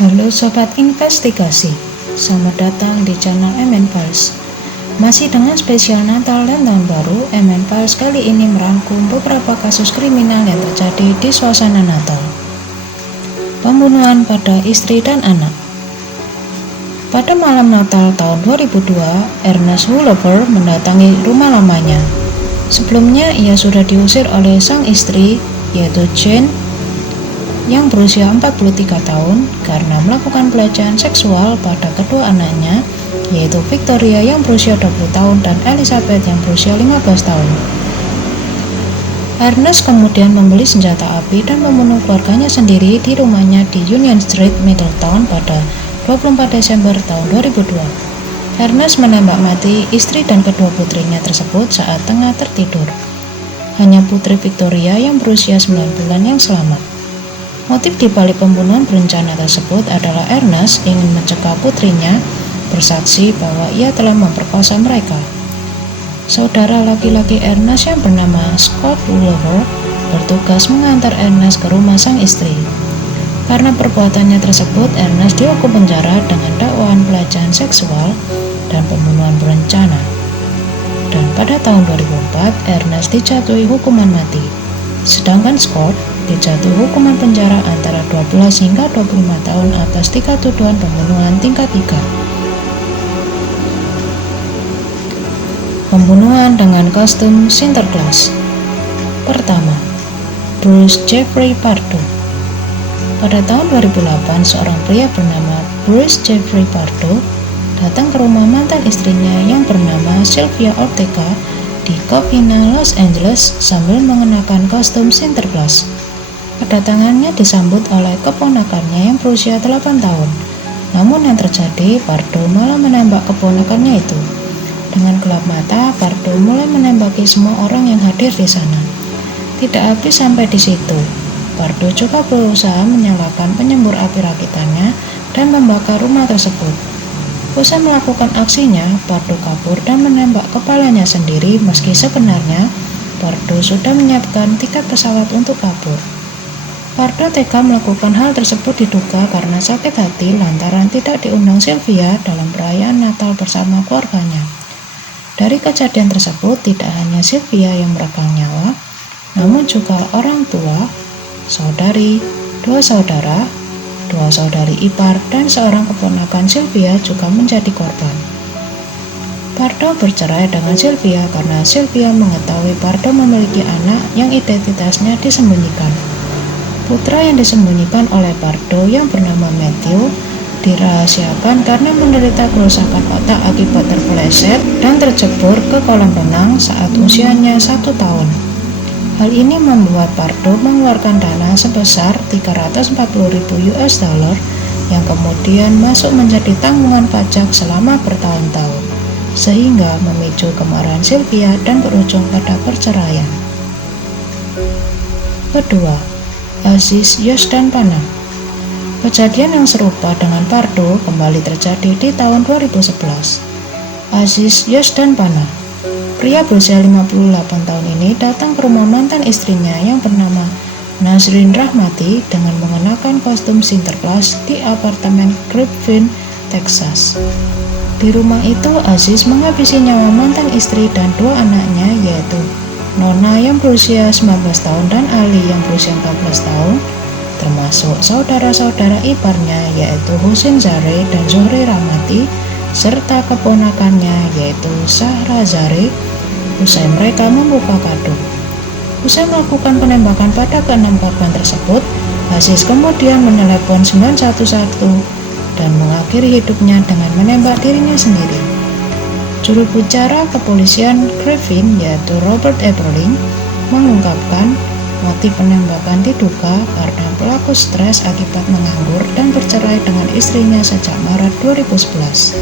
Halo Sobat Investigasi, selamat datang di channel MN Files. Masih dengan spesial Natal dan Tahun Baru, MN Files kali ini merangkum beberapa kasus kriminal yang terjadi di suasana Natal. Pembunuhan pada istri dan anak. Pada malam Natal tahun 2002, Ernest Wollover mendatangi rumah lamanya. Sebelumnya ia sudah diusir oleh sang istri, yaitu Jane, yang berusia 43 tahun karena melakukan pelecehan seksual pada kedua anaknya, yaitu Victoria yang berusia 20 tahun dan Elizabeth yang berusia 15 tahun. Ernest kemudian membeli senjata api dan membunuh keluarganya sendiri di rumahnya di Union Street, Middletown pada 24 Desember tahun 2002. Ernest menembak mati istri dan kedua putrinya tersebut saat tengah tertidur. Hanya putri Victoria yang berusia 9 bulan yang selamat. Motif di balik pembunuhan berencana tersebut adalah Ernest ingin mencegah putrinya bersaksi bahwa ia telah memperkosa mereka. Saudara laki-laki Ernest yang bernama Scott Wollover bertugas mengantar Ernest ke rumah sang istri. Karena perbuatannya tersebut, Ernest dihukum penjara dengan dakwaan pelecehan seksual dan pembunuhan berencana. Dan pada tahun 2004, Ernest dijatuhi hukuman mati. Sedangkan Scott dijatuhi hukuman penjara antara 12 hingga 25 tahun atas 3 tuduhan pembunuhan tingkat 3. Pembunuhan dengan kostum Sinterklaas. Pertama, Bruce Jeffrey Pardo. Pada tahun 2008, seorang pria bernama Bruce Jeffrey Pardo datang ke rumah mantan istrinya yang bernama Sylvia Ortega di Covina, Los Angeles sambil mengenakan kostum Sinterklaas. Kedatangannya disambut oleh keponakannya yang berusia 8 tahun. Namun yang terjadi, Pardo malah menembak keponakannya itu. Dengan gelap mata, Pardo mulai menembaki semua orang yang hadir di sana. Tidak habis sampai di situ. Pardo juga berusaha menyalakan penyembur api rakitannya dan membakar rumah tersebut. Usai melakukan aksinya, Pardo kabur dan menembak kepalanya sendiri meski sebenarnya Pardo sudah menyiapkan tiket pesawat untuk kabur. Pardo tega melakukan hal tersebut diduga karena sakit hati lantaran tidak diundang Sylvia dalam perayaan Natal bersama keluarganya. Dari kejadian tersebut, tidak hanya Sylvia yang meregang nyawa, namun juga orang tua, saudari, dua saudari ipar, dan seorang keponakan Sylvia juga menjadi korban. Pardo bercerai dengan Sylvia karena Sylvia mengetahui Pardo memiliki anak yang identitasnya disembunyikan. Putra yang disembunyikan oleh Pardo yang bernama Matthew dirahasiakan karena menderita kerusakan otak akibat terpeleset dan tercebur ke kolam renang saat usianya 1 tahun. Hal ini membuat Pardo mengeluarkan dana sebesar 340.000 US dollar yang kemudian masuk menjadi tanggungan pajak selama bertahun-tahun, sehingga memicu kemarahan Sylvia dan berujung pada perceraian. Kedua, Aziz Yosdan Pana. Kejadian yang serupa dengan Pardo kembali terjadi di tahun 2011. Aziz Yosdan Pana, pria berusia 58 tahun ini datang ke rumah mantan istrinya yang bernama Nazrin Rahmati dengan mengenakan kostum Sinterklaas di apartemen Griffin, Texas. Di rumah itu, Aziz menghabisi nyawa mantan istri dan 2 anaknya, yaitu Nona yang berusia 19 tahun dan Ali yang berusia 14 tahun, termasuk saudara-saudara iparnya yaitu Husin Zare dan Zohri Rahmati, serta keponakannya yaitu Sahra Zare. Usai mereka membuka kado. Usai melakukan penembakan pada ke-6 korban tersebut, Aziz kemudian menelepon 911 dan mengakhiri hidupnya dengan menembak dirinya sendiri. Juru bicara kepolisian Griffin yaitu Robert Eberling mengungkapkan motif penembakan diduga karena pelaku stres akibat menganggur dan bercerai dengan istrinya sejak Maret 2011.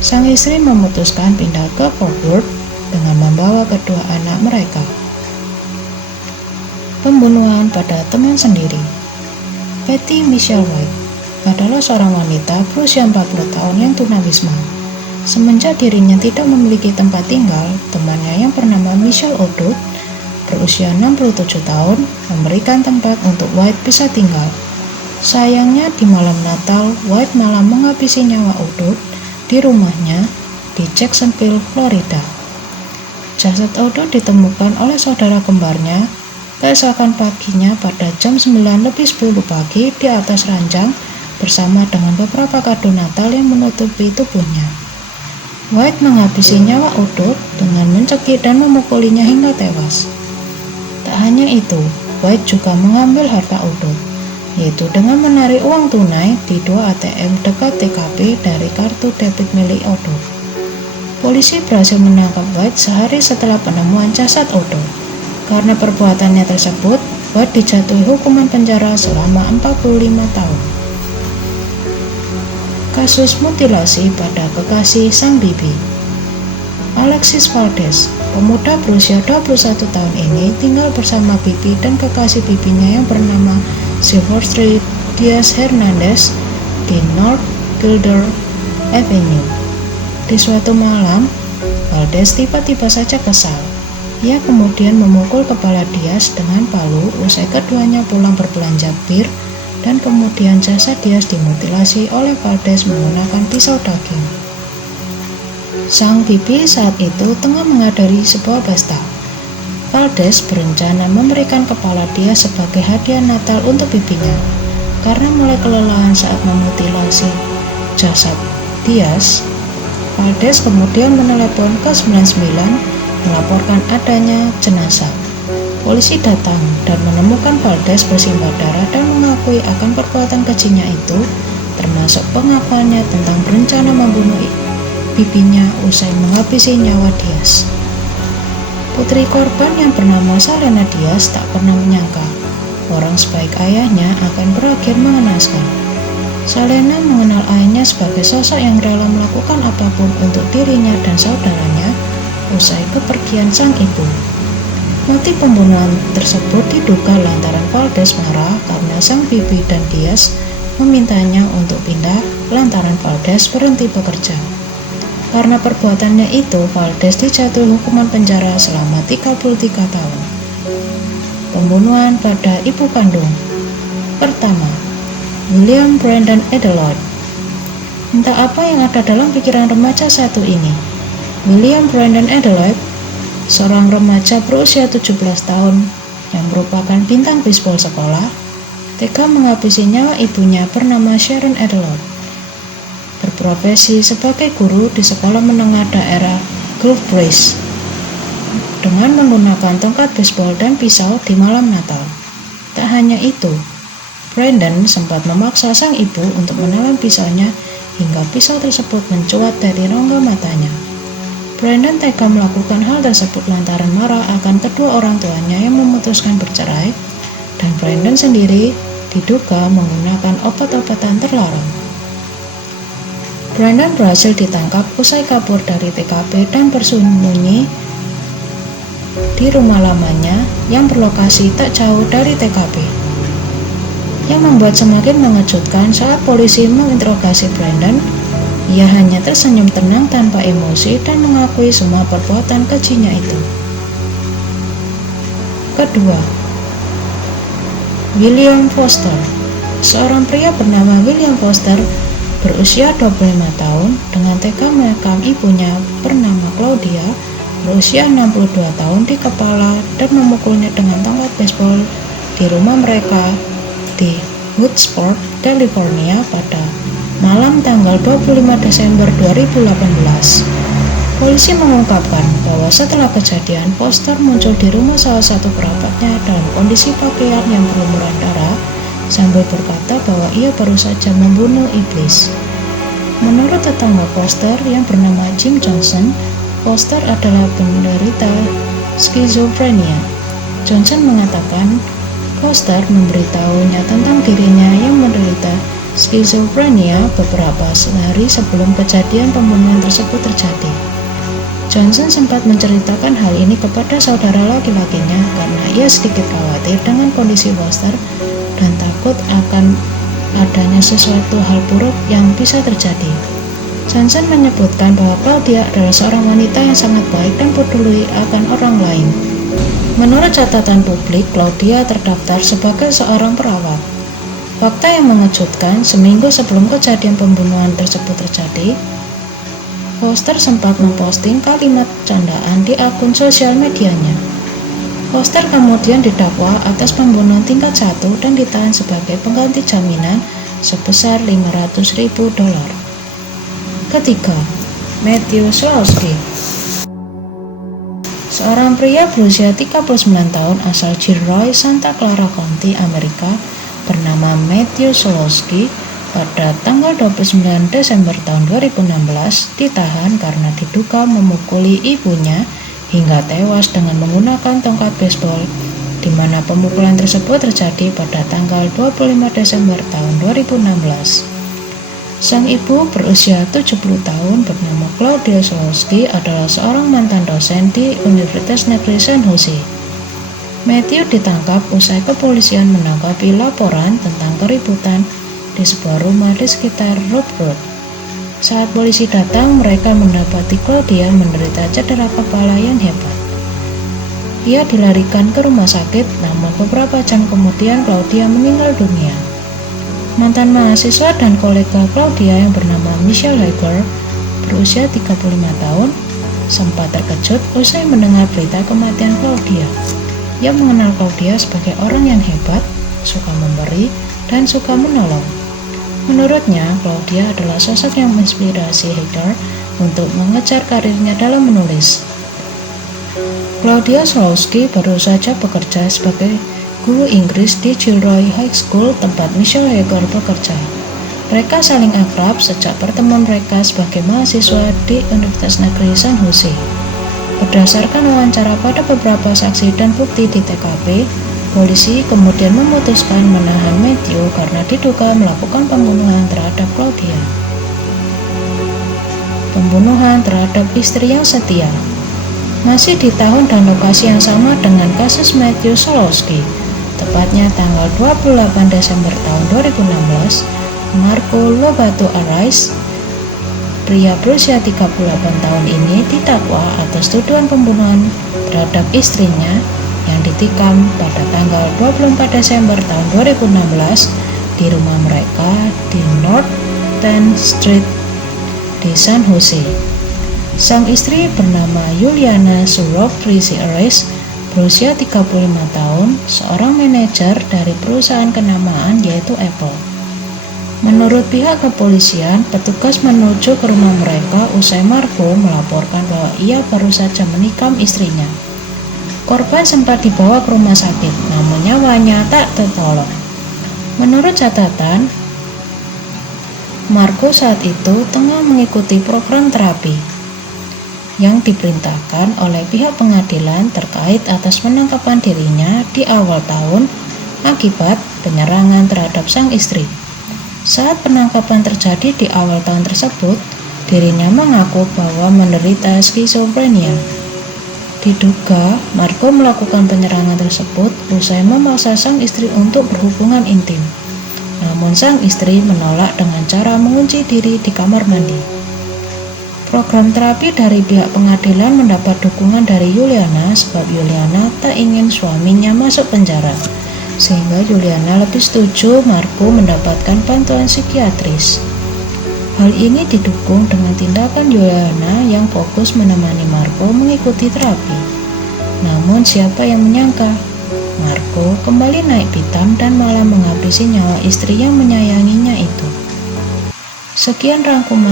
Sang istri memutuskan pindah ke Fort Worth dengan membawa kedua anak mereka. Pembunuhan pada teman sendiri. Patty Michelle White adalah seorang wanita berusia 40 tahun yang tunawisma. Semenjak dirinya tidak memiliki tempat tinggal, temannya yang bernama Michelle O'Dowd berusia 67 tahun memberikan tempat untuk White bisa tinggal. Sayangnya di malam Natal, White malah menghabisi nyawa Odo di rumahnya di Jacksonville, Florida. Jasad Odo ditemukan oleh saudara kembarnya keesokan paginya pada jam 9:10 pagi di atas ranjang bersama dengan beberapa kado Natal yang menutupi tubuhnya. White menghabisi nyawa Odo dengan mencekik dan memukulinya hingga tewas. Tak hanya itu, White juga mengambil harta Odo, yaitu dengan menarik uang tunai di 2 ATM dekat TKP dari kartu debit milik Odo. Polisi berhasil menangkap White sehari setelah penemuan jasad Odo. Karena perbuatannya tersebut, White dijatuhi hukuman penjara selama 45 tahun. Kasus mutilasi pada kekasih sang bibi. Alexis Valdez, pemuda berusia 21 tahun ini tinggal bersama bibi dan kekasih bibinya yang bernama Silvestre Diaz Hernandez di North Gilder Avenue. Di suatu malam, Valdez tiba-tiba saja kesal. Ia kemudian memukul kepala Diaz dengan palu usai keduanya pulang berbelanja bir, dan kemudian jasad Diaz dimutilasi oleh Valdez menggunakan pisau daging. Sang bibi saat itu tengah menghadiri sebuah pesta. Valdez berencana memberikan kepala Diaz sebagai hadiah Natal untuk bibinya. Karena mulai kelelahan saat memutilasi jasad Diaz, Valdez kemudian menelepon ke 99 melaporkan adanya jenazah. Polisi datang dan menemukan Valdez bersimbah darah dan mengakui akan perbuatan kejinya itu, termasuk pengakuannya tentang berencana membunuh bibinya usai menghabisi nyawa Diaz. Putri korban yang bernama Selena Diaz tak pernah menyangka orang sebaik ayahnya akan berakhir mengenaskan. Selena mengenal ayahnya sebagai sosok yang rela melakukan apapun untuk dirinya dan saudaranya usai kepergian sang ibu. Motif pembunuhan tersebut diduga lantaran Valdez marah karena sang bibi dan Diaz memintanya untuk pindah lantaran Valdez berhenti bekerja. Karena perbuatannya itu, Valdez dijatuhi hukuman penjara selama 33 tahun. Pembunuhan pada ibu kandung. Pertama, William Brandon Edeloyd. Entah apa yang ada dalam pikiran remaja satu ini. William Brandon Edeloyd, seorang remaja berusia 17 tahun yang merupakan bintang bisbol sekolah, tega menghabisi nyawa ibunya bernama Sharon Edeloyd, berprofesi sebagai guru di sekolah menengah daerah Gulf Breeze, dengan menggunakan tongkat bisbol dan pisau di malam Natal. Tak hanya itu, Brandon sempat memaksa sang ibu untuk menelan pisaunya hingga pisau tersebut mencuat dari rongga matanya. Brandon tega melakukan hal tersebut lantaran marah akan kedua orang tuanya yang memutuskan bercerai, dan Brandon sendiri diduga menggunakan obat-obatan terlarang. Brandon berhasil ditangkap usai kabur dari TKP dan bersembunyi di rumah lamanya yang berlokasi tak jauh dari TKP. Yang membuat semakin mengejutkan saat polisi menginterogasi Brandon, ia hanya tersenyum tenang tanpa emosi dan mengakui semua perbuatan kejinya itu. Kedua, William Foster. Seorang pria bernama William Foster berusia 25 tahun dengan tega mengekam ibunya bernama Claudia berusia 62 tahun di kepala dan memukulnya dengan tongkat baseball di rumah mereka di Woodsport, California pada malam tanggal 25 Desember 2018. Polisi mengungkapkan bahwa setelah kejadian, Foster muncul di rumah salah satu kerabatnya dalam kondisi pakaian yang berlumuran darah sambil berkata bahwa ia baru saja membunuh iblis. Menurut tetangga Foster yang bernama Jim Johnson, Foster adalah penderita skizofrenia. Johnson mengatakan Foster memberitahunya tentang dirinya yang menderita skizofrenia beberapa hari sebelum kejadian pembunuhan tersebut terjadi. Johnson sempat menceritakan hal ini kepada saudara laki-lakinya karena ia sedikit khawatir dengan kondisi Foster dan takut akan adanya sesuatu hal buruk yang bisa terjadi. Johnson menyebutkan bahwa Claudia adalah seorang wanita yang sangat baik dan peduli akan orang lain. Menurut catatan publik, Claudia terdaftar sebagai seorang perawat. Fakta yang mengejutkan, seminggu sebelum kejadian pembunuhan tersebut terjadi, Foster sempat memposting kalimat candaan di akun sosial medianya. Foster kemudian didakwa atas pembunuhan tingkat 1 dan ditahan sebagai pengganti jaminan sebesar $500.000. Ketiga, Matthew Solowski. Seorang pria berusia 39 tahun asal Gilroy, Santa Clara County, Amerika, bernama Matthew Solowski pada tanggal 29 Desember tahun 2016 ditahan karena diduga memukuli ibunya hingga tewas dengan menggunakan tongkat baseball, di mana pemukulan tersebut terjadi pada tanggal 25 Desember tahun 2016. Sang ibu berusia 70 tahun bernama Claudia Solowski adalah seorang mantan dosen di Universitas Negeri San Jose. Matthew ditangkap usai kepolisian menanggapi laporan tentang keributan di sebuah rumah di sekitar Road Road. Saat polisi datang, mereka mendapati Claudia menderita cedera kepala yang hebat. Ia dilarikan ke rumah sakit, namun beberapa jam kemudian Claudia meninggal dunia. Mantan mahasiswa dan kolega Claudia yang bernama Michelle Hager, berusia 35 tahun, sempat terkejut usai mendengar berita kematian Claudia. Ia mengenal Claudia sebagai orang yang hebat, suka memberi, dan suka menolong. Menurutnya, Claudia adalah sosok yang menginspirasi Hager untuk mengejar karirnya dalam menulis. Claudia Solowski baru saja bekerja sebagai guru Inggris di Gilroy High School tempat Michelle Hager bekerja. Mereka saling akrab sejak pertemuan mereka sebagai mahasiswa di Universitas Negeri San Jose. Berdasarkan wawancara pada beberapa saksi dan bukti di TKP, polisi kemudian memutuskan menahan Matthew karena diduga melakukan pembunuhan terhadap Claudia. Pembunuhan terhadap istri yang setia. Masih di tahun dan lokasi yang sama dengan kasus Matthew Solowski, tepatnya tanggal 28 Desember tahun 2016, Marco Lobato Arraez, pria berusia 38 tahun ini didakwa atas tuduhan pembunuhan terhadap istrinya yang ditikam pada tanggal 24 Desember tahun 2016 di rumah mereka di North 10th Street di San Jose. Sang istri bernama Juliana Surov-Trisi Arraez, berusia 35 tahun, seorang manajer dari perusahaan kenamaan yaitu Apple. Menurut pihak kepolisian, petugas menuju ke rumah mereka usai Marco melaporkan bahwa ia baru saja menikam istrinya. Korban sempat dibawa ke rumah sakit, namun nyawanya tak tertolong. Menurut catatan, Marco saat itu tengah mengikuti program terapi yang diperintahkan oleh pihak pengadilan terkait atas penangkapan dirinya di awal tahun akibat penyerangan terhadap sang istri. Saat penangkapan terjadi di awal tahun tersebut, dirinya mengaku bahwa menderita skizofrenia. Diduga, Marco melakukan penyerangan tersebut usai memaksa sang istri untuk berhubungan intim. Namun sang istri menolak dengan cara mengunci diri di kamar mandi. Program terapi dari pihak pengadilan mendapat dukungan dari Juliana sebab Juliana tak ingin suaminya masuk penjara, sehingga Juliana lebih setuju Marco mendapatkan bantuan psikiatris. Hal ini didukung dengan tindakan Juliana yang fokus menemani Marco mengikuti terapi. Namun siapa yang menyangka, Marco kembali naik pitam dan malah menghabisi nyawa istri yang menyayanginya itu. Sekian rangkuman